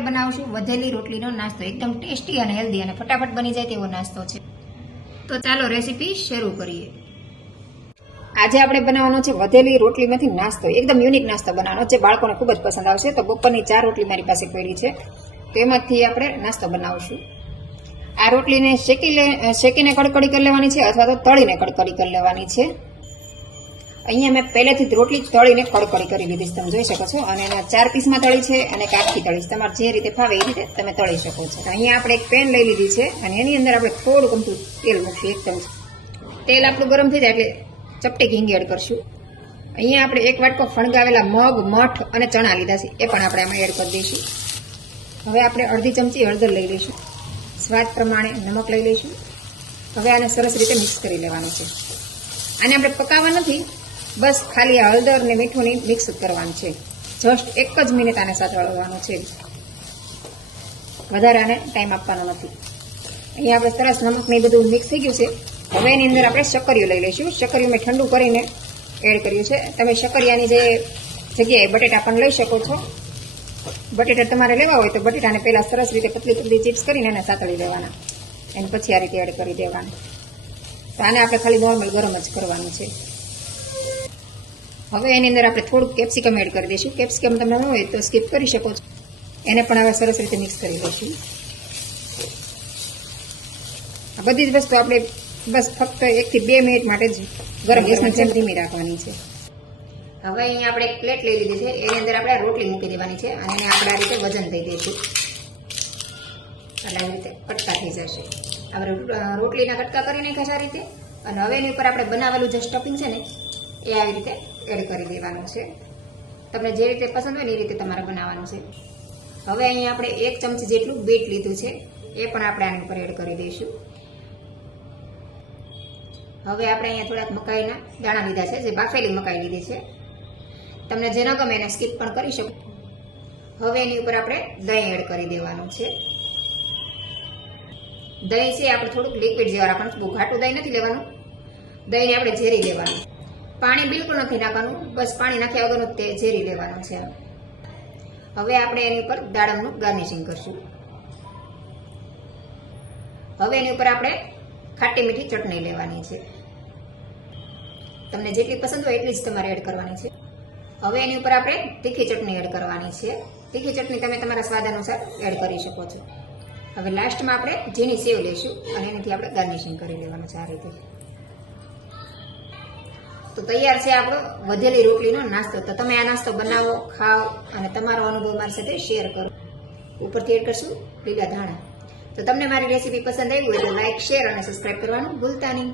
આપણે બનાવશું વધેલી રોટલીનો નાસ્તો. એકદમ ટેસ્ટી અને હેલ્ધી અને ફટાફટ બની જાય તેવો નાસ્તો છે. તો ચાલો રેસીપી શરૂ કરીએ. આજે આપણે બનાવવાનો છે વધેલી રોટલીમાંથી નાસ્તો. એકદમ યુનિક નાસ્તો બનાવવાનો જે બાળકોને ખૂબ જ પસંદ આવશે. તો બપોરની 4 રોટલી મારી પાસે પડી છે, તો એમાંથી આપણે નાસ્તો બનાવશું. આ રોટલીને શેકીને કડકડી કરી લેવાની છે અથવા તો તળીને કડકડી કરી લેવાની છે. અહીંયા મેં પહેલેથી જ રોટલી તળીને કડકડી કરી લીધી છે, તમે જોઈ શકો છો. અને એના 4 પીસમાં તળી છે અને એક આખી તળી છે. તમારે જે રીતે ફાવે એ રીતે તમે તળી શકો છો. અહીંયા આપણે એક પેન લઈ લીધી છે અને એની અંદર આપણે થોડું ગમતું તેલ મૂકીએ. એક ચમચી તેલ આપણું ગરમ થઈ જાય એટલે ચપટી હિંગ એડ કરશું. અહીંયા આપણે 1 વાટકો ફણગાવેલા મગ, મઠ અને ચણા લીધા છે, એ પણ આપણે આમાં એડ કરી દઈશું. હવે આપણે અડધી ચમચી હળદર લઈ લઈશું. સ્વાદ પ્રમાણે નમક લઈ લઈશું. હવે આને સરસ રીતે મિક્સ કરી લેવાનું છે. આને આપણે પકાવવા નથી, બસ ખાલી આ હળદર ને મીઠુંની મિક્સ કરવાનું છે. જસ્ટ 1 જ મિનિટ આને સાતળવાનું છે, વધારે આને ટાઈમ આપવાનો નથી. અહીંયા આપણે સરસ નમક ને બધું મિક્સ થઈ ગયું છે. હવે એની અંદર આપણે શક્કરિયું લઈ લઈશું. શક્કરિયું મેં ઠંડુ કરીને એડ કર્યું છે. તમે શક્કરિયાની જગ્યાએ બટેટા પણ લઈ શકો છો. બટેટા તમારે લેવા હોય તો બટેટાને પહેલાં સરસ રીતે પતલી પતલી ચિપ્સ કરીને એને સાતળી લેવાના, અને પછી આ રીતે એડ કરી દેવાના. તો આને આપણે ખાલી નોર્મલ ગરમ જ કરવાનું છે. હવે એની અંદર આપણે થોડુંક કેપ્સિકમ એડ કરી દઈશું. કેપ્સિકમ તમને ન હોય તો સ્કીપ કરી શકો છો. એને પણ હવે સરસ રીતે મિક્સ કરી દઈશું. આ બધી જ વસ્તુ આપણે બસ ફક્ત 1 થી 2 મિનિટ માટે જ ગરમ ગેસની ફ્લેમ ધીમી રાખવાની છે. હવે અહીંયા આપણે એક પ્લેટ લઈ લીધી છે, એની અંદર આપણે રોટલી મૂકી દેવાની છે અને એને આપણે આ રીતે વજન દઈ દઈશું. એટલે આવી રીતે કટકા થઈ જશે. આપણે રોટલીના કટકા કરી નાખ્યા છે આ રીતે. અને હવે એની ઉપર આપણે બનાવેલું જે સ્ટફિંગ છે ને એ આવી રીતે એડ કરી દેવાનું છે. તમને જે રીતે પસંદ હોય ને એ રીતે તમારે બનાવવાનું છે. હવે અહીંયા આપણે 1 ચમચી જેટલું બીટ લીધું છે, એ પણ આપણે આની ઉપર એડ કરી દઈશું. હવે આપણે અહીંયા થોડાક મકાઈના દાણા લીધા છે, જે બાફેલી મકાઈ લીધી છે. તમને જે ન ગમે એને સ્કીપ પણ કરી શકો. હવે એની ઉપર આપણે દહીં એડ કરી દેવાનું છે. દહીં છે આપણે થોડુંક લિક્વિડ જેવા રાખવાનું. બહુ ઘાટું દહીં નથી લેવાનું. દહીંને આપણે ઝેરી લેવાનું. પાણી બિલકુલ નથી નાખવાનું, બસ પાણી નાખ્યા વગરનું તે ઝેરી લેવાનું છે. હવે આપણે એની ઉપર દાડમનું ગાર્નિશિંગ કરશું. હવે એની ઉપર આપણે ખાટી મીઠી ચટણી લેવાની છે. તમને જેટલી પસંદ હોય એટલી જ તમારે એડ કરવાની છે. હવે એની ઉપર આપણે તીખી ચટણી એડ કરવાની છે. તીખી ચટણી તમે તમારા સ્વાદ અનુસાર એડ કરી શકો છો. હવે લાસ્ટમાં આપણે ઝીણી સેવ લઈશું અને એનાથી આપણે ગાર્નિશિંગ કરી લેવાનું છે આ રીતે. તો તૈયાર છે આપણો વધેલી રોટલીનો નાસ્તો. તો તમે આ નાસ્તો બનાવો, ખાઓ અને તમારો અનુભવ મારી સાથે શેર કરો. ઉપરથી એડ કરશું લીલા ધાણા. તો તમને મારી રેસીપી પસંદ આવી હોય તો લાઈક, શેર અને સબસ્ક્રાઇબ કરવાનું ભૂલતા નહીં.